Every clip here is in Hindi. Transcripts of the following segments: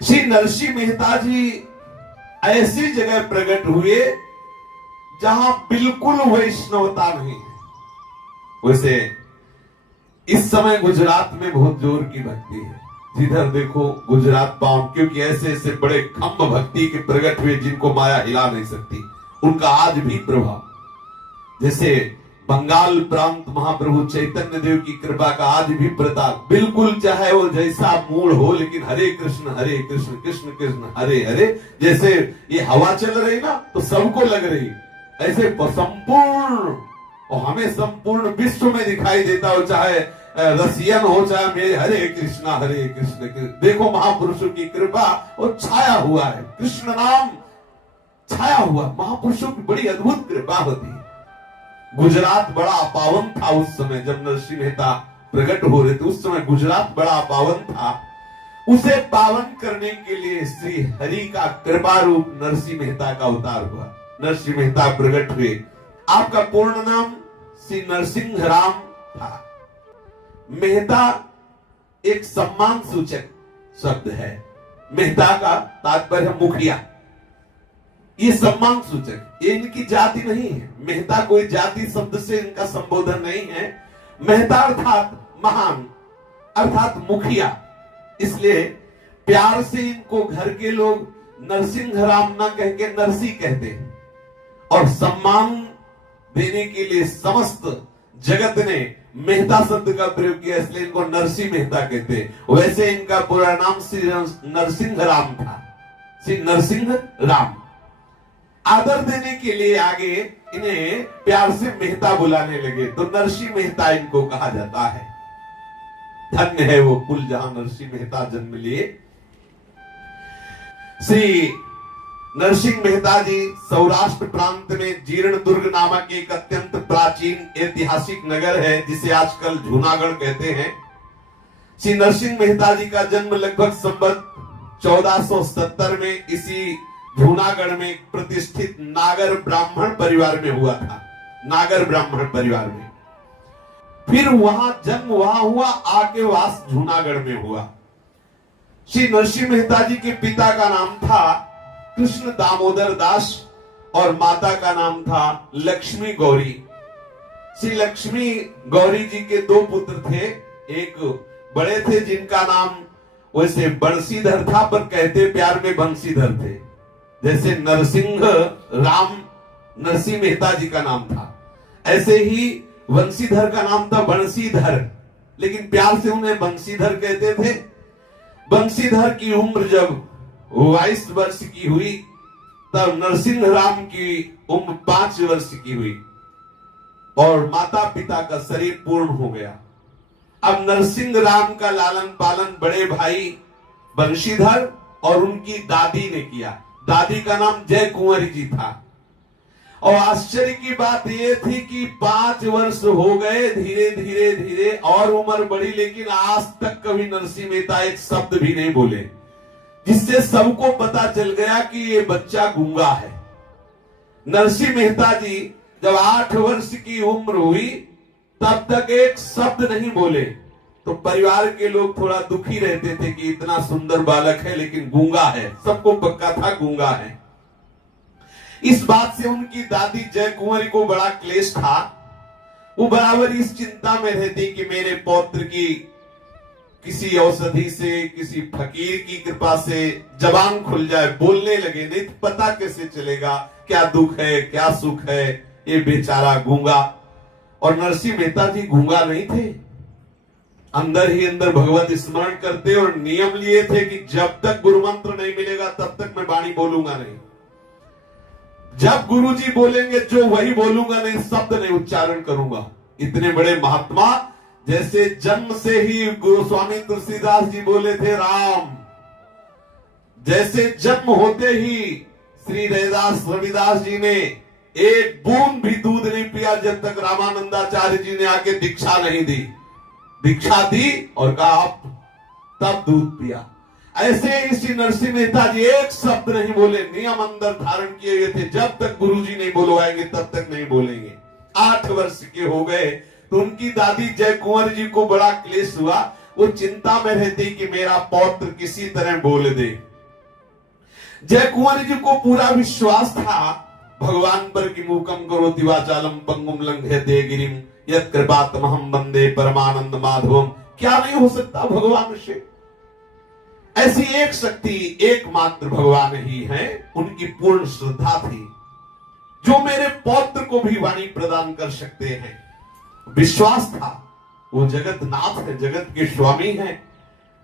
श्री नरसिंह मेहता जी ऐसी जगह प्रकट हुए जहां बिल्कुल वैष्णवता नहीं है। वैसे इस समय गुजरात में बहुत जोर की भक्ति है, जिधर देखो गुजरात बाउंड, क्योंकि ऐसे ऐसे बड़े खंभ भक्ति के प्रकट हुए जिनको माया हिला नहीं सकती, उनका आज भी प्रभाव। जैसे बंगाल प्रांत महाप्रभु चैतन्य देव की कृपा का आज भी प्रताप, बिल्कुल चाहे वो जैसा मूड हो, लेकिन हरे कृष्ण कृष्ण कृष्ण हरे हरे, जैसे ये हवा चल रही ना तो सबको लग रही, ऐसे संपूर्ण, और हमें संपूर्ण विश्व में दिखाई देता हो, चाहे रसियन हो चाहे मेरे हरे कृष्ण। देखो महापुरुषों की कृपा और छाया हुआ है, कृष्ण नाम छाया हुआ, महापुरुषों की बड़ी अद्भुत कृपा होती है। गुजरात बड़ा पावन था उस समय जब नरसिंह मेहता प्रकट हो रहे थे, उस समय गुजरात बड़ा पावन था। उसे पावन करने के लिए श्री हरि का कृपा रूप नरसिंह मेहता का अवतार हुआ, नरसिंह मेहता प्रकट हुए। आपका पूर्ण नाम श्री नरसिंह राम था। मेहता एक सम्मान सूचक शब्द है, मेहता का तात्पर्य मुखिया, ये सम्मान सूचक, ये इनकी जाति नहीं है। मेहता कोई जाति शब्द से इनका संबोधन नहीं है। मेहता अर्थात महान, अर्थात मुखिया, इसलिए प्यार से इनको घर के लोग नरसिंह राम ना कह के नरसी कहते हैं, और सम्मान देने के लिए समस्त जगत ने मेहता शब्द का प्रयोग किया, इसलिए इनको नरसिंह मेहता कहते हैं। वैसे इनका पूरा नाम श्री नरसिंह राम था, श्री नरसिंह राम। आदर देने के लिए आगे इन्हें प्यार से मेहता बुलाने लगे, तो नरसिंह मेहता इनको कहा जाता है। धन्य है वो कुल जहां नरसिंह मेहता जन्म लिए। श्री नरसिंह मेहता जी सौराष्ट्र प्रांत में जीर्ण दुर्ग नामक एक अत्यंत प्राचीन ऐतिहासिक नगर है, जिसे आजकल जूनागढ़ कहते हैं। श्री नरसिंह मेहता जी का जन्म लगभग संवत 1470 में इसी जूनागढ़ में एक प्रतिष्ठित नागर ब्राह्मण परिवार में हुआ था, नागर ब्राह्मण परिवार में। फिर वहां जन्म वहां हुआ, आके वास जूनागढ़ में हुआ। श्री नरसिंह मेहता जी के पिता का नाम था कृष्ण दामोदर दास और माता का नाम था लक्ष्मी गौरी। श्री लक्ष्मी गौरी जी के दो पुत्र थे, एक बड़े थे जिनका नाम वैसे बंशीधर था, पर कहते प्यार में बंशीधर थे, जैसे नरसिंह राम नरसिंह मेहता जी का नाम था, ऐसे ही बंशीधर का नाम था बंशीधर, लेकिन प्यार से उन्हें बंशीधर कहते थे। बंशीधर की उम्र जब 22 वर्ष की हुई, तब नरसिंह राम की उम्र 5 वर्ष की हुई और माता पिता का शरीर पूर्ण हो गया। अब नरसिंह राम का लालन पालन बड़े भाई बंशीधर और उनकी दादी ने किया। दादी का नाम जय कुंवरी जी था। और आश्चर्य की बात यह थी कि 5 वर्ष हो गए, धीरे धीरे धीरे और उम्र बढ़ी, लेकिन आज तक कभी नरसिंह मेहता एक शब्द भी नहीं बोले, जिससे सबको पता चल गया कि ये बच्चा गूंगा है। नरसिंह मेहता जी जब 8 वर्ष की उम्र हुई, तब तक एक शब्द नहीं बोले, तो परिवार के लोग थोड़ा दुखी रहते थे कि इतना सुंदर बालक है लेकिन गूंगा है, सबको पक्का था गूंगा है। इस बात से उनकी दादी जय कुंवरी को बड़ा क्लेश था। वो बराबर इस चिंता में रहती कि मेरे पौत्र की किसी औषधि से, किसी फकीर की कृपा से जबान खुल जाए, बोलने लगे, नहीं तो पता कैसे चलेगा क्या दुख है क्या सुख है, ये बेचारा गूंगा। और नरसिंह मेहता जी गूंगा नहीं थे, अंदर ही अंदर भगवत स्मरण करते और नियम लिए थे कि जब तक गुरु मंत्र नहीं मिलेगा तब तक मैं वाणी बोलूंगा नहीं, जब गुरुजी बोलेंगे जो वही बोलूंगा, नहीं शब्द नहीं उच्चारण करूंगा। इतने बड़े महात्मा, जैसे जन्म से ही गुरु स्वामी तुलसीदास जी बोले थे राम, जैसे जन्म होते ही श्री रविदास जी ने एक बूंद भी दूध नहीं पिया जब तक रामानंदाचार्य जी ने आके दीक्षा नहीं दी। दीक्षा दी और कहा आप तब दूध पिया। ऐसे ही श्री नरसिंह मेहता जी एक शब्द नहीं बोले, नियम अंदर धारण किए हुए थे, जब तक गुरुजी नहीं बुलवाएंगे तब तक नहीं बोलेंगे। 8 वर्ष के हो गए तो उनकी दादी जय कुंवर जी को बड़ा क्लेश हुआ। वो चिंता में रहती कि मेरा पौत्र किसी तरह बोल दे। जय कुंवर जी को पूरा विश्वास था भगवान पर कि मूकम करोति वाचालम पंगुम लंघयते गिरिम यत् कृपातमहं वंदे परमानंद माधवम। क्या नहीं हो सकता भगवान से। ऐसी एक शक्ति एकमात्र भगवान ही है, उनकी पूर्ण श्रद्धा थी जो मेरे पौत्र को भी वाणी प्रदान कर सकते हैं। विश्वास था वो जगत नाथ है, जगत के स्वामी हैं,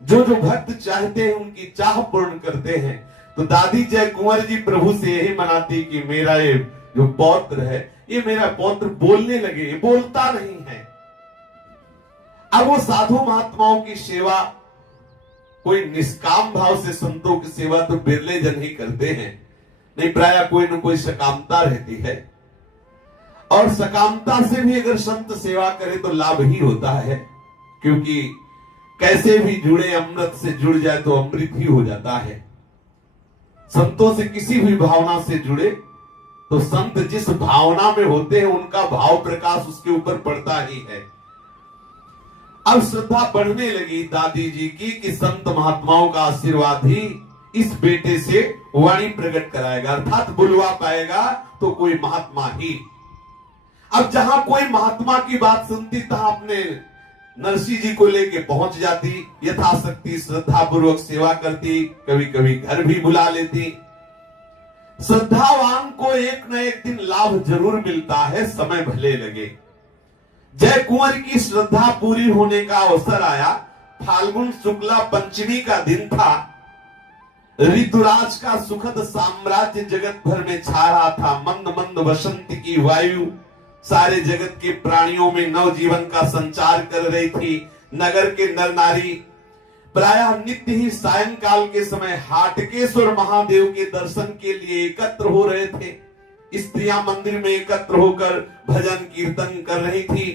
जो जो भक्त चाहते हैं उनकी चाह पूर्ण करते हैं। तो दादी जय कुंवर जी प्रभु से यही मनाती कि मेरा ये जो पौत्र है, ये मेरा पौत्र बोलने लगे, ये बोलता नहीं है। अब वो साधु महात्माओं की सेवा कोई निष्काम भाव से, संतों की सेवा तो बिरले जन ही करते हैं, नहीं प्राय कोई न कोई सकामता रहती है। और सकामता से भी अगर संत सेवा करे तो लाभ ही होता है, क्योंकि कैसे भी जुड़े अमृत से जुड़ जाए तो अमृत ही हो जाता है। संतों से किसी भी भावना से जुड़े तो संत जिस भावना में होते हैं उनका भाव प्रकाश उसके ऊपर पड़ता ही है। अब श्रद्धा बढ़ने लगी दादी जी की कि संत महात्माओं का आशीर्वाद ही इस बेटे से वाणी प्रकट कराएगा, अर्थात बुलवा पाएगा तो कोई महात्मा ही। अब जहां कोई महात्मा की बात सुनती तहां अपने नरसिंह जी को लेके पहुंच जाती, यथाशक्ति श्रद्धा पूर्वक सेवा करती, कभी कभी घर भी बुला लेती। श्रद्धावान को एक न एक दिन लाभ जरूर मिलता है, समय भले लगे। जय कुंवर की श्रद्धा पूरी होने का अवसर आया। फाल्गुन शुक्ला पंचमी का दिन था। ऋतुराज का सुखद साम्राज्य जगत भर में छा रहा था। मंद मंद वसंत की वायु सारे जगत के प्राणियों में नव जीवन का संचार कर रही थी। नगर के नर नारी प्रायः नित्य ही सायंकाल के समय हाटकेश्वर महादेव के दर्शन के लिए एकत्र हो रहे थे। स्त्रियां मंदिर में एकत्र होकर भजन कीर्तन कर रही थी।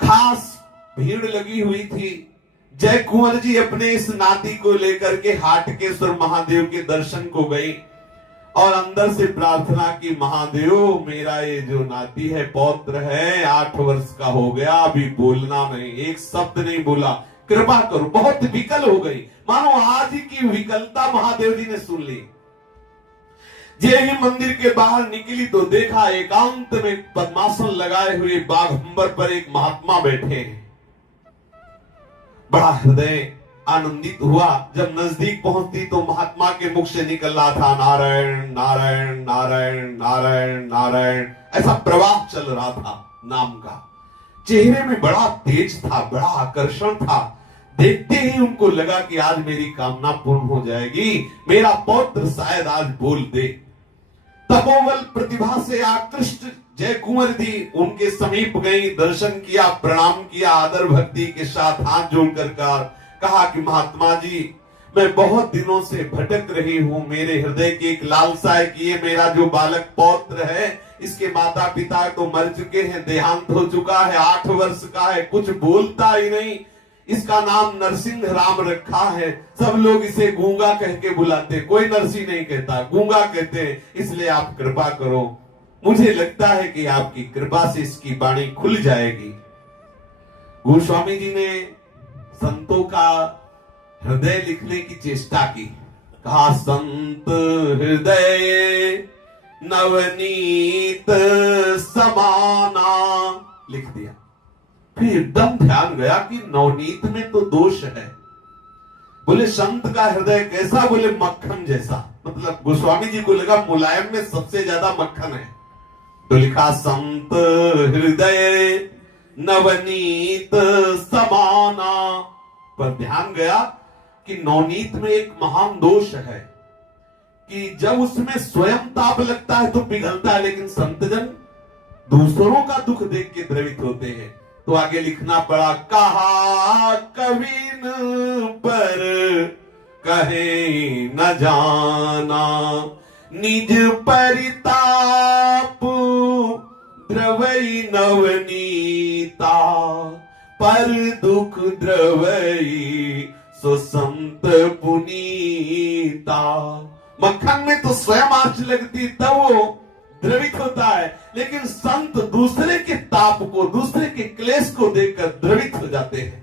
खास भीड़ लगी हुई थी। जय कुंवर जी अपने इस नाती को लेकर के हाटकेश्वर महादेव के दर्शन को गई और अंदर से प्रार्थना की, महादेव मेरा ये जो नाती है, पौत्र है, 8 वर्ष का हो गया, अभी बोलना नहीं, एक शब्द नहीं बोला, कृपा करो। बहुत विकल हो गई, मानो आज ही की विकलता महादेव जी ने सुन ली। जे ही मंदिर के बाहर निकली तो देखा एकांत में पद्मासन लगाए हुए बाघंबर पर एक महात्मा बैठे हैं। बड़ा हृदय आनंदित हुआ। जब नजदीक पहुंचती तो महात्मा के मुख से निकल रहा था नारायण नारायण नारायण नारायण नारायण, ऐसा प्रवाह चल रहा था नाम का। चेहरे में बड़ा तेज था, बड़ा आकर्षण था। देखते ही उनको लगा कि आज मेरी कामना पूर्ण हो जाएगी, मेरा पौत्र शायद आज बोल दे। तपोबल प्रतिभा से आकृष्ट जय कुंवर जी उनके समीप गई, दर्शन किया, प्रणाम किया, आदर भक्ति के साथ हाथ जोड़कर कहा कि महात्मा जी मैं बहुत दिनों से भटक रही हूँ। मेरे हृदय की एक लालसा है कि ये मेरा जो बालक पौत्र है, इसके माता पिता तो मर चुके हैं, देहांत हो चुका है, 8 वर्ष का है, कुछ बोलता ही नहीं। इसका नाम नरसिंह राम रखा है। सब लोग इसे गूंगा कह के बुलाते, कोई नरसिंह नहीं कहता, गूंगा कहते हैं। इसलिए आप कृपा करो, मुझे लगता है कि आपकी कृपा से इसकी वाणी खुल जाएगी। गोस्वामी जी ने संतों का हृदय लिखने की चेष्टा की। कहा संत हृदय नवनीत समाना, लिख दिया। फिर एकदम ध्यान गया कि नवनीत में तो दोष है। बोले संत का हृदय कैसा? बोले मक्खन जैसा। मतलब गोस्वामी जी को लगा मुलायम में सबसे ज्यादा मक्खन है, तो लिखा संत हृदय नवनीत समाना। पर ध्यान गया कि नवनीत में एक महान दोष है कि जब उसमें स्वयं ताप लगता है तो पिघलता है, लेकिन संतजन दूसरों का दुख देख के द्रवित होते हैं। तो आगे लिखना पड़ा, कहा कविन पर कहे न जाना, निज परिताप द्रवई नवनीता, पर दुख द्रवई सो संत पुनीता। मक्खन में तो स्वयं आंच लगती तब वो द्रवित होता है, लेकिन संत दूसरे के ताप को, दूसरे के क्लेश को देखकर द्रवित हो जाते हैं।